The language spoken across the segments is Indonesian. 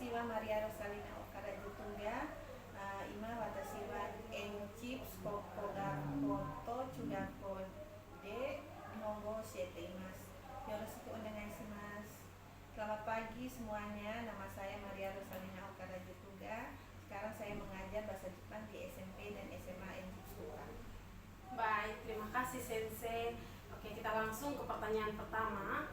Watashi wa Maria Rosalina Okara Jutunga, Ima Watashi wa Enchips Kokogakoto Chugako de Nihongo Shieteimasu. Yoroshiku onegaishimasu. Selamat pagi semuanya, nama saya Maria Rosalina Okara Jutunga. Sekarang saya mengajar bahasa Jepang di SMP dan SMA Enchips Kuta. Baik, terima kasih Sensei. Oke, kita langsung ke pertanyaan pertama.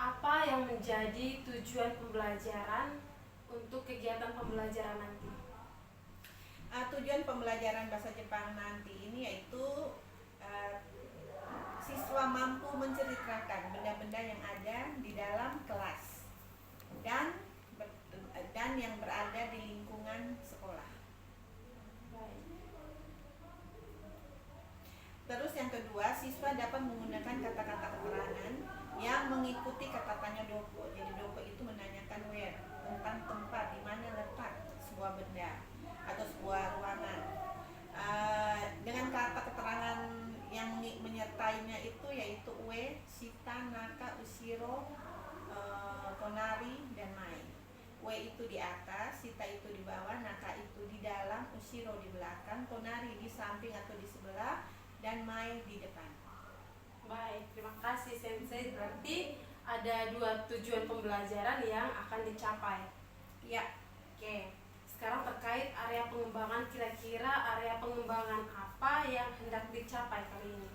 Apa yang menjadi tujuan pembelajaran untuk kegiatan pembelajaran nanti? Tujuan pembelajaran bahasa Jepang nanti ini yaitu siswa mampu menceritakan benda-benda yang ada di dalam kelas dan yang berada di lingkungan sekolah. Baik. Terus yang kedua, siswa dapat menggunakan kata-kata keterangan yang mengikuti kata tanya doko. Jadi doko itu menanyakan where, tentang tempat, di mana letak sebuah benda atau sebuah ruangan. Dengan kata keterangan yang menyertainya itu yaitu ue, shita, naka, ushiro, tonari, dan mai. Ue itu di atas, shita itu di bawah, naka itu di dalam, ushiro di belakang, tonari di samping atau di sebelah, dan mai di depan. Baik, terima kasih Sensei. Berarti ada dua tujuan pembelajaran yang akan dicapai. Ya, Oke, sekarang terkait area pengembangan, kira-kira area pengembangan apa yang hendak dicapai kali ini?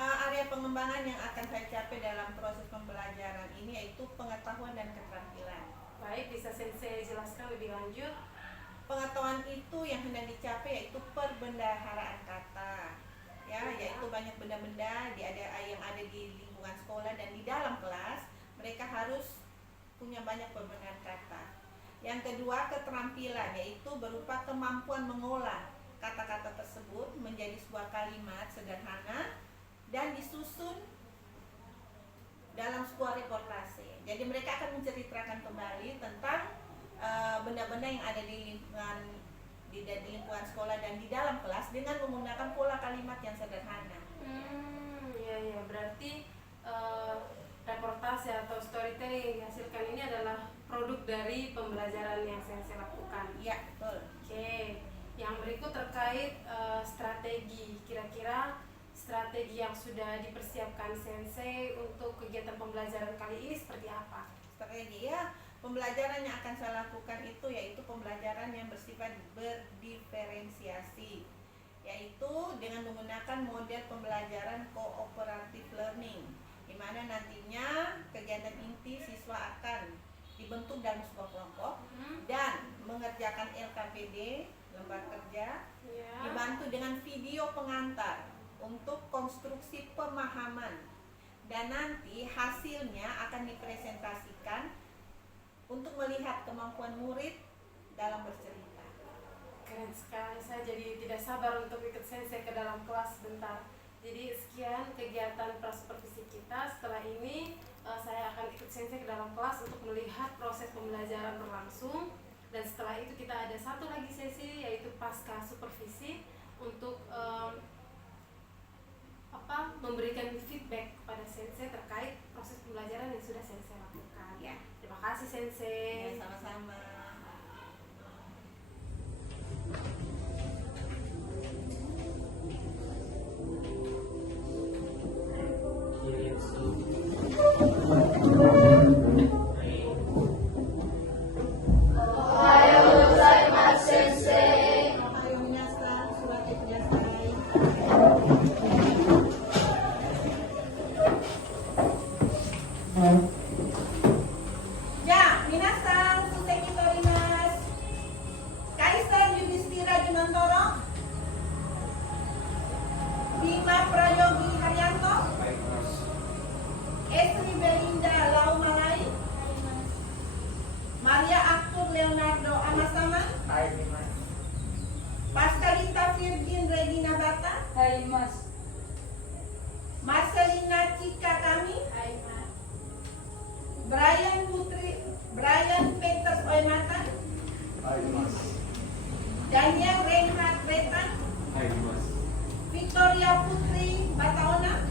area pengembangan yang akan saya capai dalam proses pembelajaran ini yaitu pengetahuan dan keterampilan. Baik, bisa Sensei jelaskan lebih lanjut? Pengetahuan itu yang hendak dicapai yaitu perbendaharaan kata. Ya, yaitu banyak benda-benda yang ada di lingkungan sekolah dan di dalam kelas, mereka harus punya banyak perbendaharaan kata. Yang kedua, keterampilan, yaitu berupa kemampuan mengolah kata-kata tersebut menjadi sebuah kalimat sederhana dan disusun dalam sebuah reportase. Jadi mereka akan menceritakan kembali tentang benda-benda yang ada di lingkungan sekolah dan di dalam kelas dengan menggunakan pola kalimat yang sederhana. Ya, berarti reportase atau storytelling yang dihasilkan ini adalah produk dari pembelajaran yang saya lakukan. Iya, betul. Oke, yang berikut terkait strategi. Kira-kira strategi yang sudah dipersiapkan Sensei untuk kegiatan pembelajaran kali ini seperti apa? Strategi ya, pembelajaran yang akan saya lakukan itu yaitu pembelajaran yang bersifat berdiferensiasi, yaitu dengan menggunakan model pembelajaran cooperative learning, di mana nantinya kegiatan inti siswa akan dibentuk dalam sebuah kelompok dan mengerjakan LKPD, lembar kerja, dibantu dengan video pengantar untuk konstruksi pemahaman, dan nanti hasilnya akan dipresentasikan untuk melihat kemampuan murid dalam bercerita. Keren sekali, saya jadi tidak sabar untuk ikut Sensei ke dalam kelas sebentar. Jadi sekian kegiatan prasupervisi kita. Setelah ini saya akan ikut Sensei ke dalam kelas untuk melihat proses pembelajaran berlangsung. Dan setelah itu kita ada satu lagi sesi yaitu pasca supervisi untuk memberikan feedback kepada Sensei terkait proses pembelajaran yang sudah Sensei lakukan. Ya. Terima kasih Sensei. Ya, sama-sama. Marcelina Cika kami, Brian Peters Oematan, Daniel Reinhard Retan, Victoria Putri Bataona,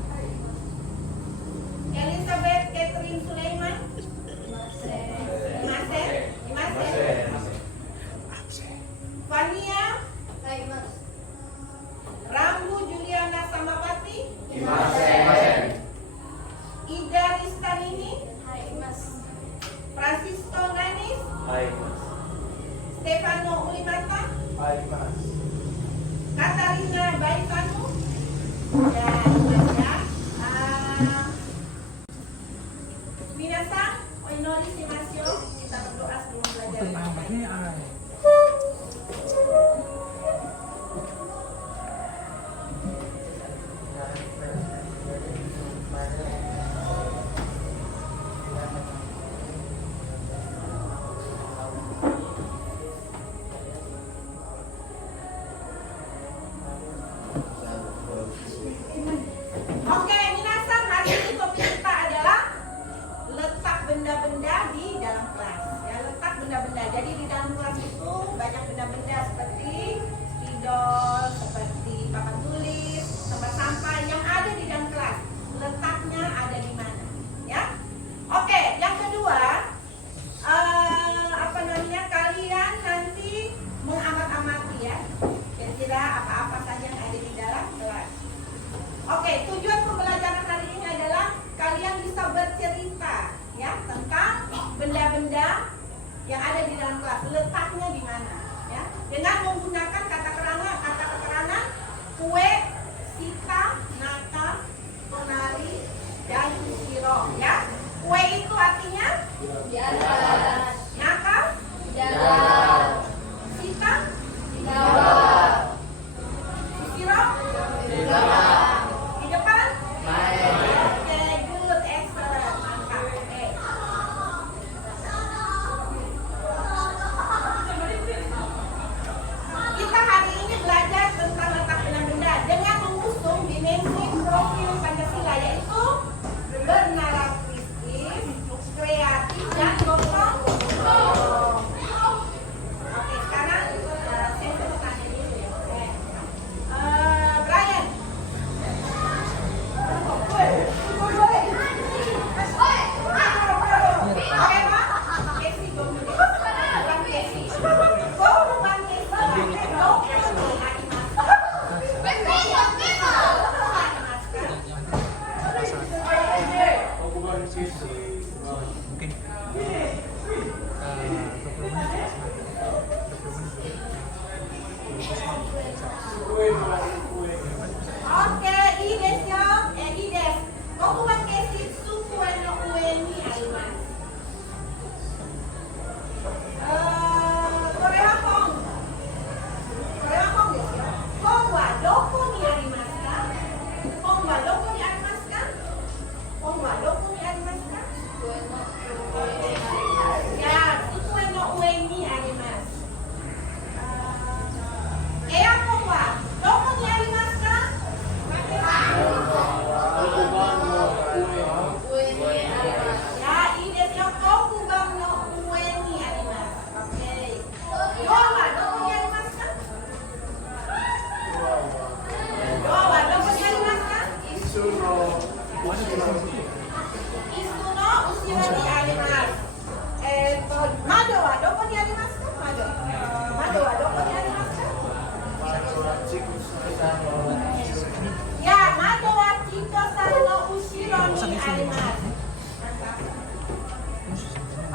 Elizabeth Catherine Sulaiman, Katarina Baitanu. Ya, ya. Minasan, oinori shimasyo. Kita berdoa sebelum belajar. Oke, minasan, hari ini topik kita adalah letak benda-benda di dalam kelas. Ya, letak benda-benda. Jadi di dalam kelas itu banyak benda-benda seperti spidol, seperti papan tulis, tempat sampah yang ada di dalam kelas. Letaknya ada di mana? Ya. Oke, yang kedua, kalian nanti mengamati ya. Kira-kira apa-apa saja yang ada di dalam kelas. Oke, tujuan pembelajaran hari ini adalah kalian bisa bercerita ya tentang benda-benda yang ada di dalam kelas, letaknya di mana ya. Dengan menggunakan kata keterangan kue, sita, naka, tonari, dan shiro ya. Kue itu artinya jalan. Naka jalan. Sita jalan. Shiro jalan. Di depan? Oke, good, excellent, mantap. Oke. Kita hari ini belajar tentang letak benda-benda dengan mengusung dimensi profil Pancasila, yaitu bernarasistik, kreatif, dan gotong royong. Oke, sekarang saya mau tanya dulu ya. Brian. Mungkin 20 menit. Oke, ini desyo, ini des. Kokuban kesit suku no ueni aimasu. Korehapong. Korehapong desyo. Hong wa doko ni arimasu ka? Hong wa doko ni arimasu ka? Hong wa doko ni arimasu ka? Ya, suku no ueni arimasu. Hong wa doko ni arimasu ka? Ya, ini desyo kokuban no ueni arimasu. Oke. Hong wa doko ni arimasu ka? Hong wa doko ni arimasu ka? Isuno ushiro ni arimasu. Mado wa doko ni arimasu ka? Mado wa doko ni arimasu ka? Ya, mado wa chiko-san no ushiro ni arimasu.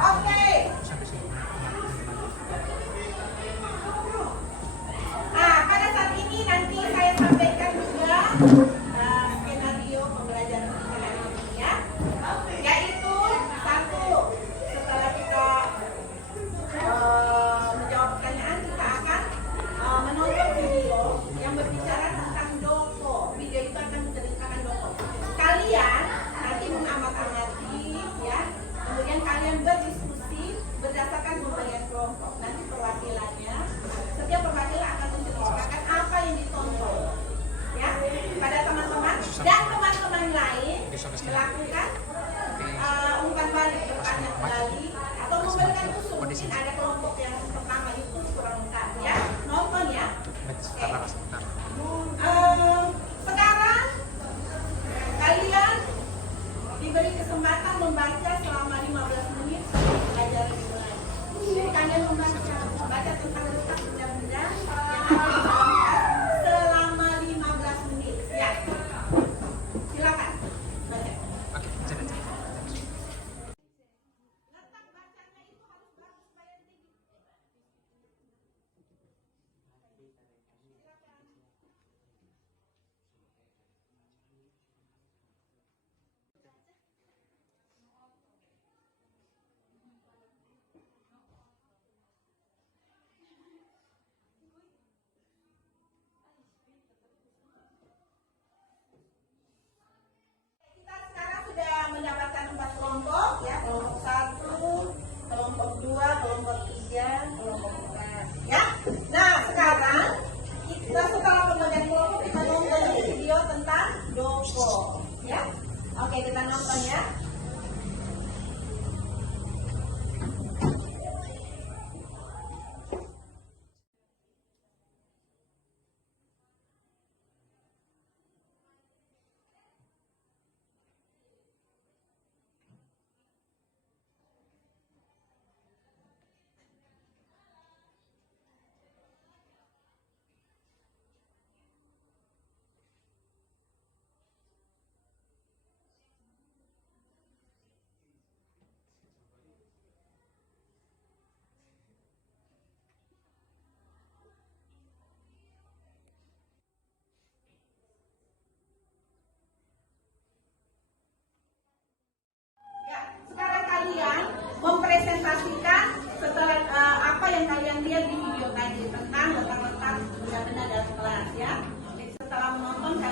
Oke. Nah, pada saat ini nanti saya sampaikan juga skenario pembelajaran kita hari ini ya. Yaitu satu, setelah kita menjawab pertanyaan, kita akan menonton video yang berbicara tentang doko. Video itu akan menceritakan doko. Kalian nanti mengamati ya. Kemudian kalian berdiskusi berdasarkan pembagian kelompok. Nanti perwakilannya, setiap perwakilan akan menceritakan apa yang ditonton. Ya, pada teman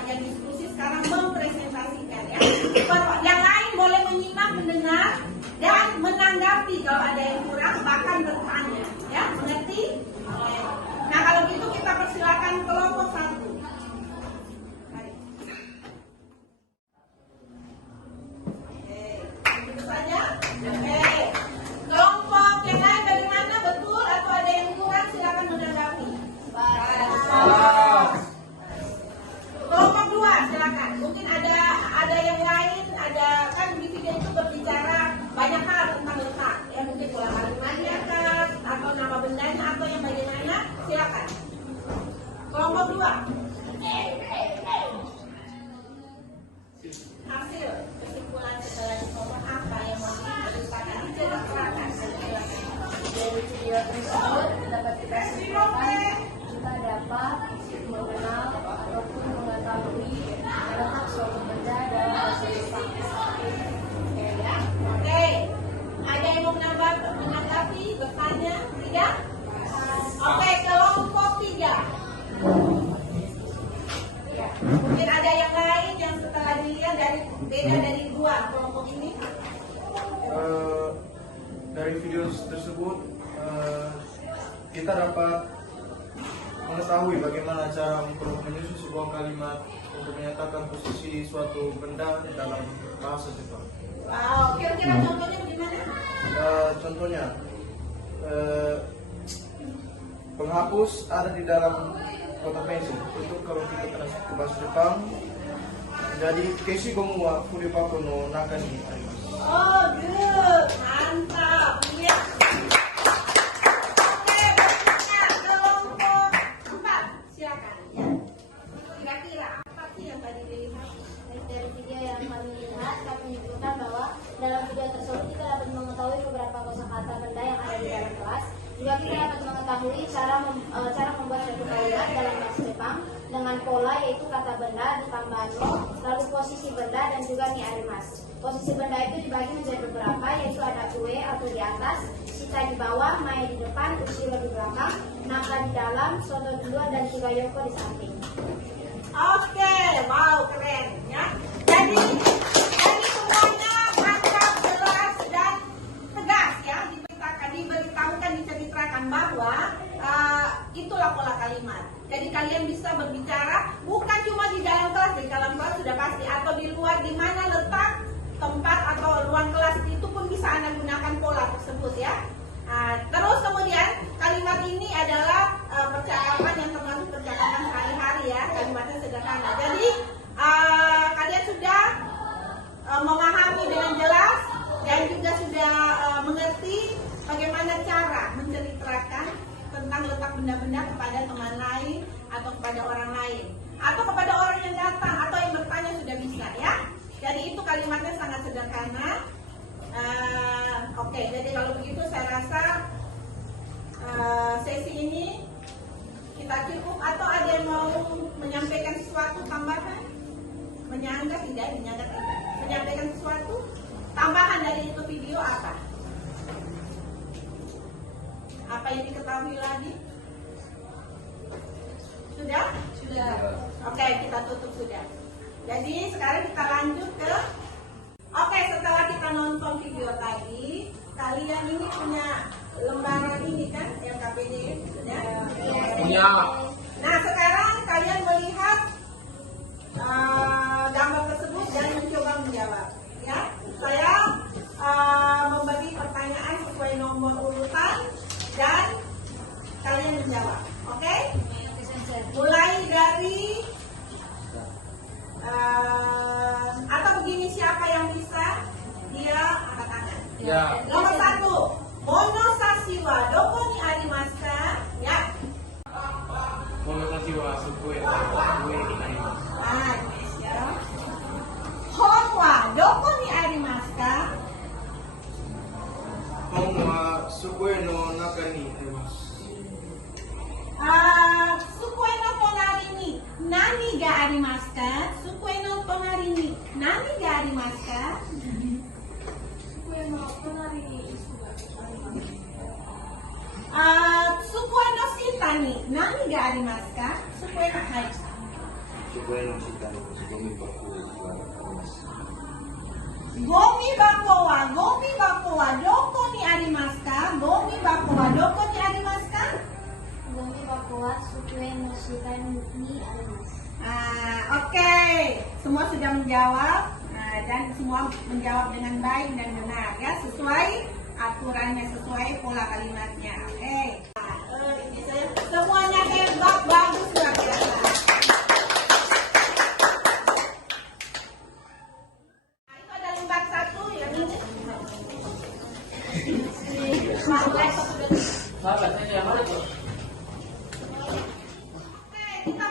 bagian diskusi, sekarang mempresentasikan ya. Yang lain boleh menyimak, mendengar, dan menanggapi kalau ada yang kurang, bahkan bertanya. Ya, mengerti? Oke. Nah, kalau gitu kita persilakan kelompok 1. Mari. Oke, itu saja. Oke. Kelompok yang lain bagaimana? Betul atau ada yang kurang? Silakan menanggapi. Kelompok 2, silakan. Mungkin ada yang lain, ada kan di video itu berbicara banyak hal tentang letak. Ya mungkin pola kalimatnya kah, atau nama bendanya atau yang bagaimana? Silakan. Kelompok 2. Hasil kesimpulan setelah kelompok apa yang mau diceritakan? Diceritakan. Dari video tersebut dapat kita simpulkan kita dapat mengenal ataupun mengetahui letak suatu benda dalam bahasa Jepang. Oke ya. Oke. Ada yang mau menanggapi, bertanya? Tidak? Oke, kelompok 3. Ya. Mungkin ada yang lain yang setelah dilihat beda dari 2 kelompok ini? Dari video tersebut kita dapat mengetahui bagaimana cara menyusun sebuah kalimat untuk menyatakan posisi suatu benda dalam bahasa Jepang. Wow, kira-kira contohnya bagaimana? Contohnya penghapus ada di dalam kotak pensil. Itu kalau kita translate ke bahasa Jepang jadi keshi gomu wa furipako no naka ni arimasu. Oh, good. Mantap. Ya. Oke, berikutnya kelompok 4. Silakan. Ya. Kira-kira apa sih yang tadi dilihat? Dari video yang kami lihat, kami menyebutkan bahwa dalam video tersebut kita dapat mengetahui beberapa kosakata benda yang ada di dalam kelas. Juga kita dapat mengetahui cara membuat suatu kalimat dalam bahasa Jepang dengan pola, yaitu kata benda ditambah no, lalu posisi benda dan juga ni arimasu. Posisi benda itu dibagi menjadi beberapa, yaitu ada ue atau di atas, shita di bawah, mae di depan, ushiro di belakang, naka di dalam, soto di luar, dan juga yoko di samping. Oke, wow, keren ya. Jadi semuanya mantap, jelas dan tegas ya, diberitahukan, diceritakan bahwa itulah pola kalimat. Jadi kalian bisa berbicara bukan cuma di dalam kelas, di dalam kelas sudah pasti, atau di luar, di mana letak tempat atau ruang kelas itu pun bisa Anda gunakan pola tersebut ya. Terus kemudian kalimat ini adalah percakapan yang termasuk percakapan sehari-hari ya, kalimatnya sederhana. Jadi kalian sudah memahami dengan jelas dan juga sudah mengerti bagaimana cara menceritakan tentang letak benda-benda kepada teman lain atau kepada orang lain atau kepada orang yang datang atau yang bertanya sudah bisa ya. Jadi itu kalimatnya sangat sederhana. Oke, jadi kalau begitu saya rasa sesi ini kita cukup, atau ada yang mau menyampaikan sesuatu tambahan? Menyanggah tidak? Menyampaikan sesuatu tambahan dari itu video apa? Apa yang diketahui lagi? Sudah? Sudah. Oke, kita tutup sudah. Jadi sekarang kita lanjut ke setelah kita nonton video tadi, kalian ini punya lembaran ini kan, yang KPD ya? Iya. Nah sekarang kalian melihat gambar tersebut dan mencoba menjawab ya. Saya membagi pertanyaan sesuai nomor urutan dan kalian menjawab, oke? Mulai dari atau begini, siapa yang bisa dia angkat tangan. Ya. Nomor 1, Monosashi wa doko ni arimasu ka? Ya. Monosashi wa sukue ni arimasu. Ya. Hon wa doko ni arimasu ka? Hon wa sukue no naka ni arimasu. Sukue no tonari ni nani ga arimasu ka? Sukue no tonari ni nani ga arimasu ka? Sukue no shita ni nani ga arimasu ka? Sukue no hai. supaya kita gomi baku Gomi bakowa, doko ni arimasu ka? Gomi bakowa, doko ni arimasu ka? Gomi baku wa sukue no shitan ni arimasu. Oke, semua sudah menjawab dan semua menjawab dengan baik dan benar ya, sesuai aturannya, sesuai pola kalimatnya. Oke. Ini saya semuanya hebat, bagus luar biasa. Itu ada lembar satu yang ini. Oke, kita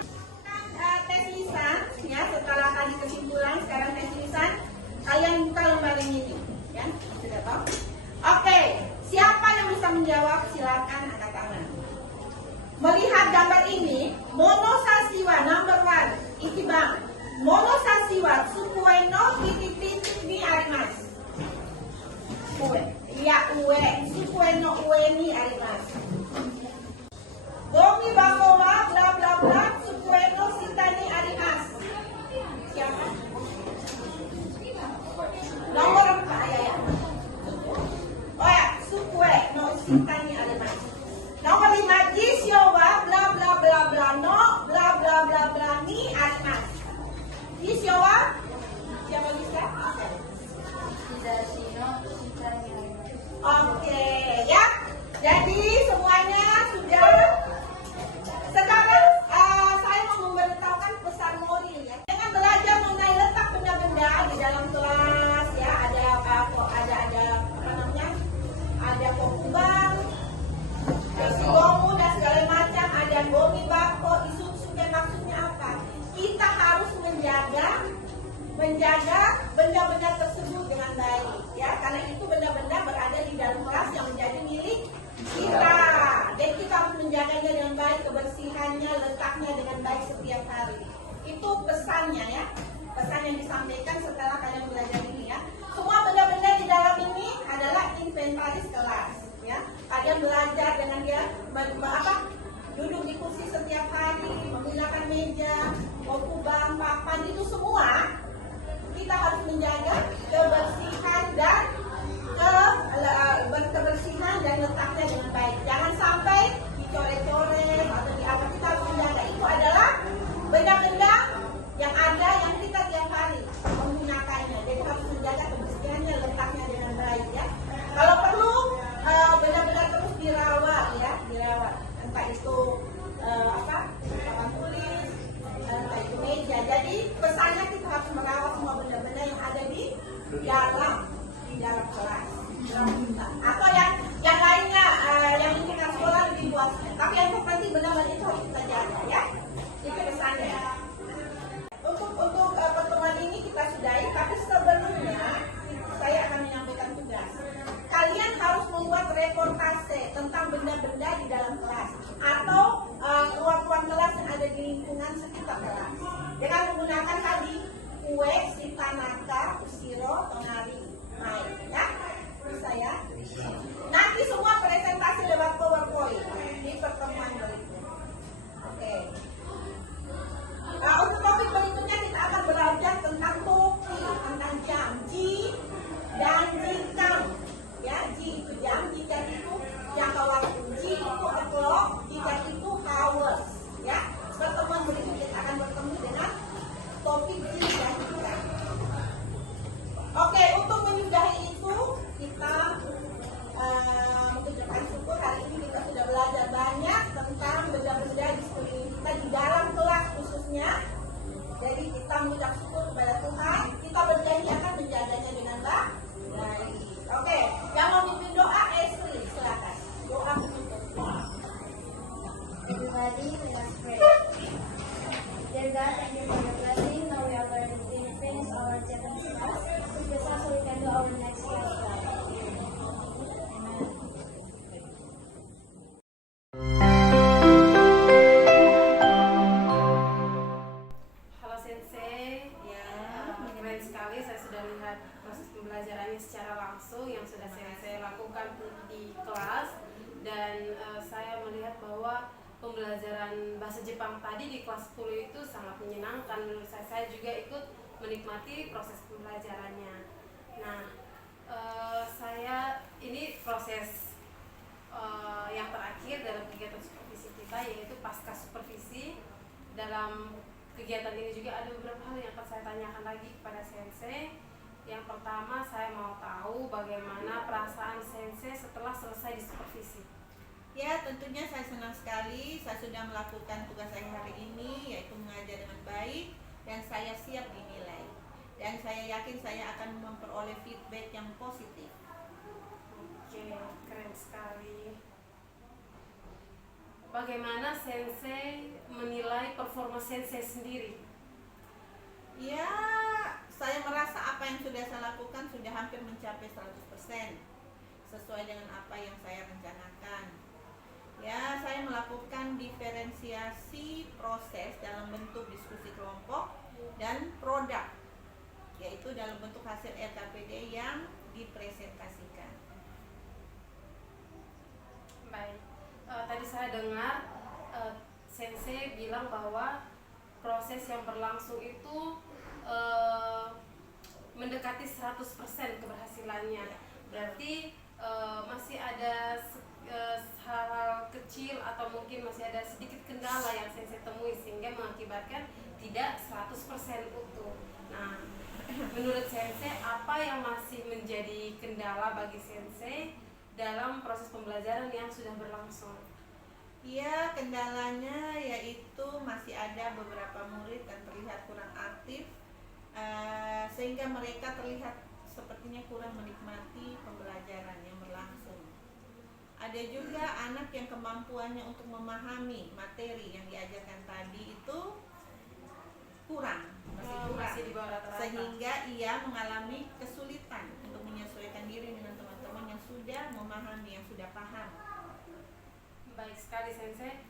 tes lisan ya. Setelah tadi kesimpulan, sekarang tes lisan. Kalian buka lembar ini ya. Sudah tahu? Oke, siapa yang bisa menjawab? Silakan angkat tangan. Melihat gambar ini, monosasiwa number 1, ichiban. Monosasiwa tsukue no titik-titik ni arimasu. Ue, ya ue, tsukue no ue ni arimasu. Gomi bako wa bla bla bla tsukue no shita ni arimasu. Siapa? Nomor 4 ya. Oh ya, tsukue no shita ni arimasu. Nomor 5, jisyo wa bla bla bla bla no bla bla bla bla ni arimasu. Jisyo wa siapa bisa? Hidashi no shitan ni arimasu. Oke ya. Jadi semuanya sudah. Sekarang saya mau memberitahukan pesan moral ya. Dengan belajar mengenai letak benda-benda di dalam kelas ya, ada apa namanya? Ada kokubang, gomu dan segala macam, ada gomi bako, isusuke, maksudnya apa? Kita harus menjaga benda-benda tersebut dengan baik ya, karena itu benda-benda berada di dalam kelas yang menjadi milik kita. Dan kita harus menjaganya dengan baik, kebersihannya, letaknya dengan baik setiap hari. Itu pesannya ya, pesan yang disampaikan setelah kalian belajar ini ya. Semua benda-benda di dalam ini adalah inventaris kelas ya. Kalian belajar dengan dia duduk di kursi setiap hari, menggunakan meja, kokubang, papan, itu semua kita harus menjaga kebersihan dan kebersihan dan letaknya dengan baik. Jangan sampai dicoret-coret atau diapa. Kita harus menjaga. Itu adalah benda-benda yang ada yang kita tiap hari menggunakannya. Jadi harus menjaga kebersihannya, letaknya dengan baik ya. Kalau perlu benda-benda terus dirawat ya, dirawat. Entah itu papan tulis, entah itu meja. Jadi pesannya kita harus merawat semua benda-benda yang ada di dalam kelas. Atau yang lainnya yang lingkungan sekolah di kelas 10 itu sangat menyenangkan menurut saya. Saya juga ikut menikmati proses pembelajarannya. Nah, saya ini proses yang terakhir dalam kegiatan supervisi kita, yaitu pasca supervisi. Dalam kegiatan ini juga ada beberapa hal yang akan saya tanyakan lagi kepada sensei. Yang pertama, saya mau tahu bagaimana perasaan sensei setelah selesai di supervisi. Ya, tentunya saya senang sekali saya sudah melakukan tugas saya hari ini, yaitu mengajar dengan baik, dan saya siap dinilai. Dan saya yakin saya akan memperoleh feedback yang positif. Oke, keren sekali. Bagaimana sensei menilai performa sensei sendiri? Ya, saya merasa apa yang sudah saya lakukan sudah hampir mencapai 100% sesuai dengan apa yang saya rencanakan. Ya, saya melakukan diferensiasi proses dalam bentuk diskusi kelompok dan produk, yaitu dalam bentuk hasil RKPD yang dipresentasikan. Baik, tadi saya dengar sensei bilang bahwa proses yang berlangsung itu mendekati 100% keberhasilannya. Berarti masih ada hal-hal kecil atau mungkin masih ada sedikit kendala yang sensei temui sehingga mengakibatkan tidak 100% utuh. Nah, menurut sensei apa yang masih menjadi kendala bagi sensei dalam proses pembelajaran yang sudah berlangsung? Ya, kendalanya yaitu masih ada beberapa murid yang terlihat kurang aktif, sehingga mereka terlihat sepertinya kurang menikmati pembelajaran yang berlangsung. Ada juga anak yang kemampuannya untuk memahami materi yang diajarkan tadi itu Masih di bawah rata-rata. sehingga ia mengalami kesulitan untuk menyesuaikan diri dengan teman-teman yang sudah memahami, yang sudah paham. Baik sekali sensei.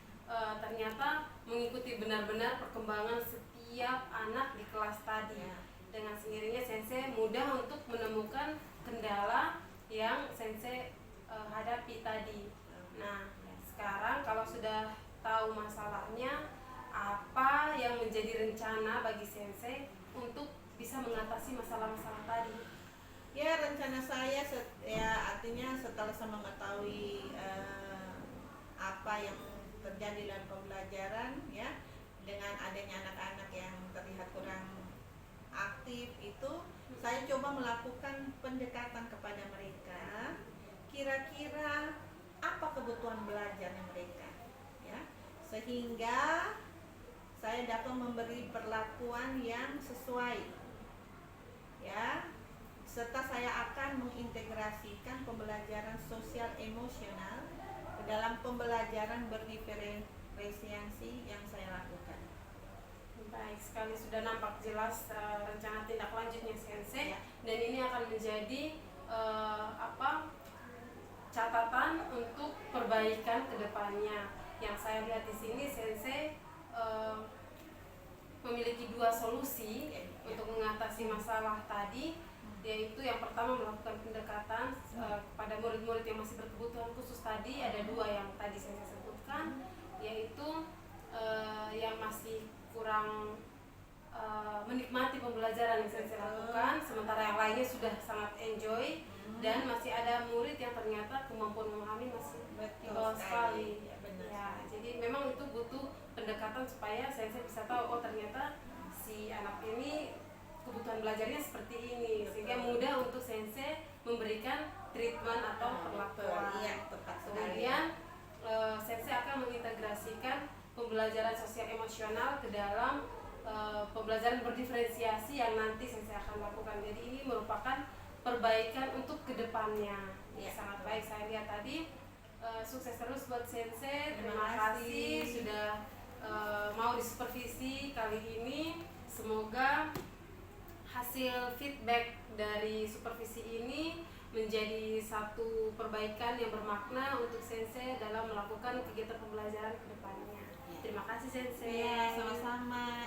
Ternyata mengikuti benar-benar perkembangan setiap anak di kelas tadi. Ya. Dengan sendirinya sensei mudah untuk menemukan kendala yang sensei hadapi tadi. Nah, sekarang kalau sudah tahu masalahnya, apa yang menjadi rencana bagi sensei untuk bisa mengatasi masalah-masalah tadi? Ya, rencana saya artinya setelah saya mengetahui apa yang terjadi dalam pembelajaran, ya, dengan adanya anak-anak yang terlihat kurang aktif itu, saya coba melakukan pendekatan kepada mereka. Kira-kira apa kebutuhan belajarnya mereka, ya, sehingga saya dapat memberi perlakuan yang sesuai, ya, serta saya akan mengintegrasikan pembelajaran sosial emosional ke dalam pembelajaran berdiferensiasi yang saya lakukan. Baik sekali, sudah nampak jelas rencana tindak lanjutnya sensei. Ya. Dan ini akan menjadi catatan untuk perbaikan ke depannya. Yang saya lihat di sini sensei memiliki dua solusi untuk mengatasi masalah tadi, yaitu yang pertama melakukan pendekatan pada murid-murid yang masih berkebutuhan khusus tadi. Ada dua yang tadi saya sebutkan, yaitu yang masih kurang menikmati pembelajaran yang saya lakukan, sementara yang lainnya sudah sangat enjoy, dan masih ada murid yang ternyata kemampuan memahami masih di bawah sekali. Ya, jadi memang itu butuh pendekatan supaya saya bisa tahu, oh ternyata si anak ini kebutuhan belajarnya seperti ini. Betul. Sehingga mudah untuk sensei memberikan treatment atau perlakuan. Iya, tepat sekali. Kemudian sensei akan mengintegrasikan pembelajaran sosial emosional ke dalam pembelajaran berdiferensiasi yang nanti sensei akan lakukan. Jadi ini merupakan perbaikan untuk kedepannya. Ya. Sangat baik, saya lihat tadi. Sukses terus buat sensei. Terima Terima kasih kasih. sudah mau disupervisi kali ini. Semoga hasil feedback dari supervisi ini menjadi satu perbaikan yang bermakna untuk sensei dalam melakukan kegiatan pembelajaran ke depannya. Terima kasih sensei. Ya, sama-sama.